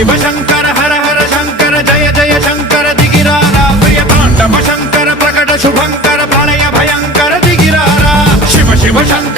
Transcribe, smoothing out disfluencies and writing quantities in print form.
शिव शंकर हर हर शंकर जय जय शंकर दिगिरारा प्रिय तांडव शंकर प्रकट शुभंकर प्रलय भयंकर दिगिरारा शिव शिव शंकर